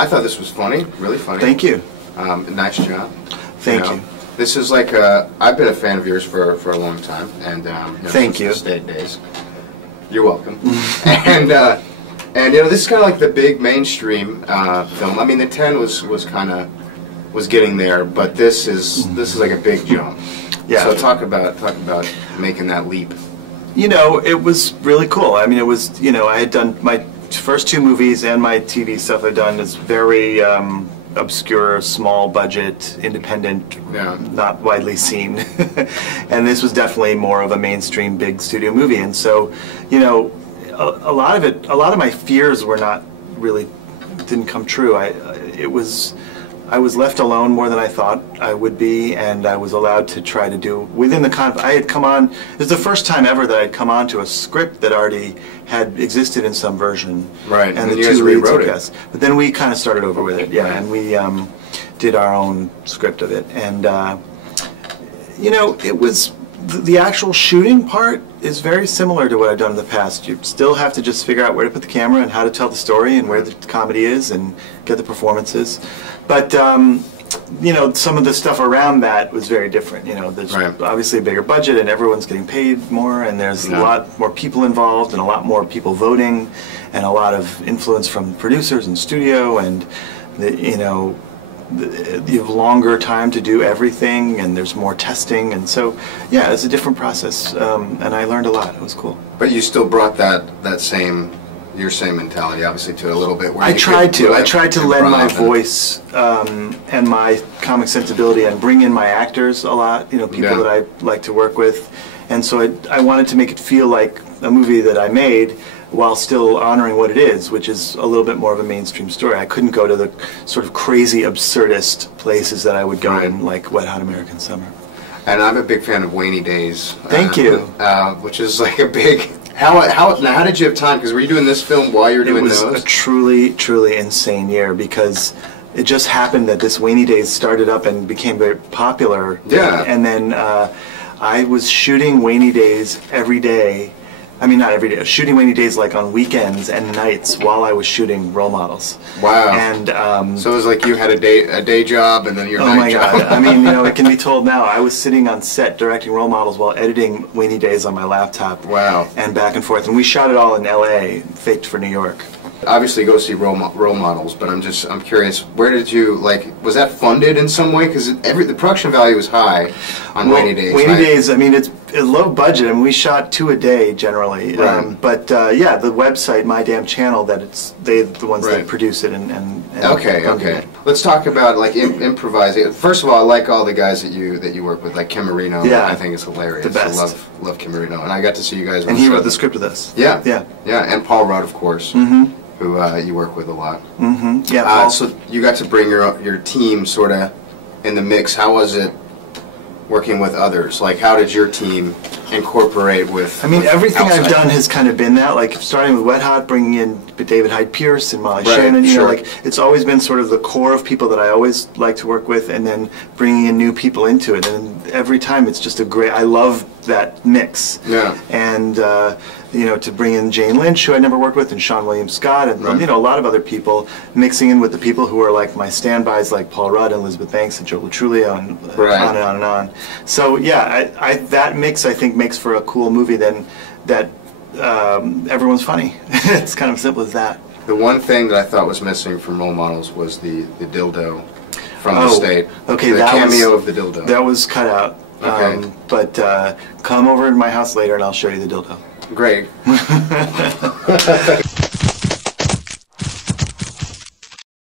I thought this was funny, really funny. Thank you. Nice job. Thank you. This is like I've been a fan of yours for a long time, and thank you. The State days. You're welcome. and this is kind of like the big mainstream film. I mean, the 10 was getting there, but this is like a big jump. Yeah. So talk about making that leap. It was really cool. I mean, it was, I had done my first 2 movies and my TV stuff I've done is very obscure, small budget, independent, not widely seen. And this was definitely more of a mainstream big studio movie. And so, a lot of my fears didn't come true. I was left alone more than I thought I would be, and I was allowed to try to do within the I had come on. It was the first time ever that I'd come on to a script that already had existed in some version. Right. And the 2 leads wrote it. But then we kind of started over with it. Yeah. Right. And we did our own script of it, and it was the actual shooting part is very similar to what I've done in the past. You still have to just figure out where to put the camera and how to tell the story and where the comedy is and get the performances. But some of the stuff around that was very different. There's obviously a bigger budget and everyone's getting paid more, and there's a lot more people involved and a lot more people voting and a lot of influence from producers and studio, and you have longer time to do everything, and there's more testing, and so it's a different process, and I learned a lot. It was cool. But you still brought your same mentality, obviously, to a little bit. Where I tried to lend my voice and my comic sensibility and bring in my actors a lot. People that I like to work with, and so I wanted to make it feel like a movie that I made, while still honoring what it is, which is a little bit more of a mainstream story. I couldn't go to the sort of crazy, absurdist places that I would go in, like Wet Hot American Summer. And I'm a big fan of Wainy Days. Thank you. Which is like a big... How did you have time? Because were you doing this film while you were doing those? It was a truly, truly insane year, because it just happened that this Wainy Days started up and became very popular. Yeah. And then I was shooting Wainy Days every day. I mean, not every day. I was shooting Wainy Days like on weekends and nights while I was shooting Role Models. Wow. And so it was like you had a day job and then your night job. Oh my God. I mean, it can be told now. I was sitting on set directing Role Models while editing Wainy Days on my laptop. Wow. And back and forth. And we shot it all in LA, faked for New York. Obviously go see role models, but I'm curious, where did you, was that funded in some way? Because the production value was high on Wainy Days. Wainy Days, I mean, it's low budget, and we shot 2 a day generally. Right. But the website, My Damn Channel, they're the ones that produce it and okay. Let's talk about improvising. First of all, I like all the guys that you work with, like Kim Marino. Yeah. I think it's hilarious. The best. I love Kim Marino, and I got to see you guys. And he wrote the script with us. Yeah. Yeah. Yeah, and Paul Rudd, of course. Mm-hmm. Who you work with a lot. Mm-hmm. Yeah. Paul. So you got to bring your team sort of in the mix. How was it working with others? How did your team incorporate with? I mean, everything outside? I've done has kind of been that. Starting with Wet Hot, bringing in David Hyde Pierce and Molly Shannon. It's always been sort of the core of people that I always like to work with, and then bringing in new people into it. And every time it's just I love that mix. Yeah. And to bring in Jane Lynch, who I never worked with, and Seann William Scott, and a lot of other people, mixing in with the people who are like my standbys, like Paul Rudd and Elizabeth Banks and Joe Latrulio, and on and on and on. So yeah, that mix I think makes for a cool movie. Then that everyone's funny. It's kind of simple as that. The one thing that I thought was missing from Role Models was the dildo from the state. Okay, the cameo of the dildo. That was cut out. Okay. But come over to my house later and I'll show you the dildo. Great.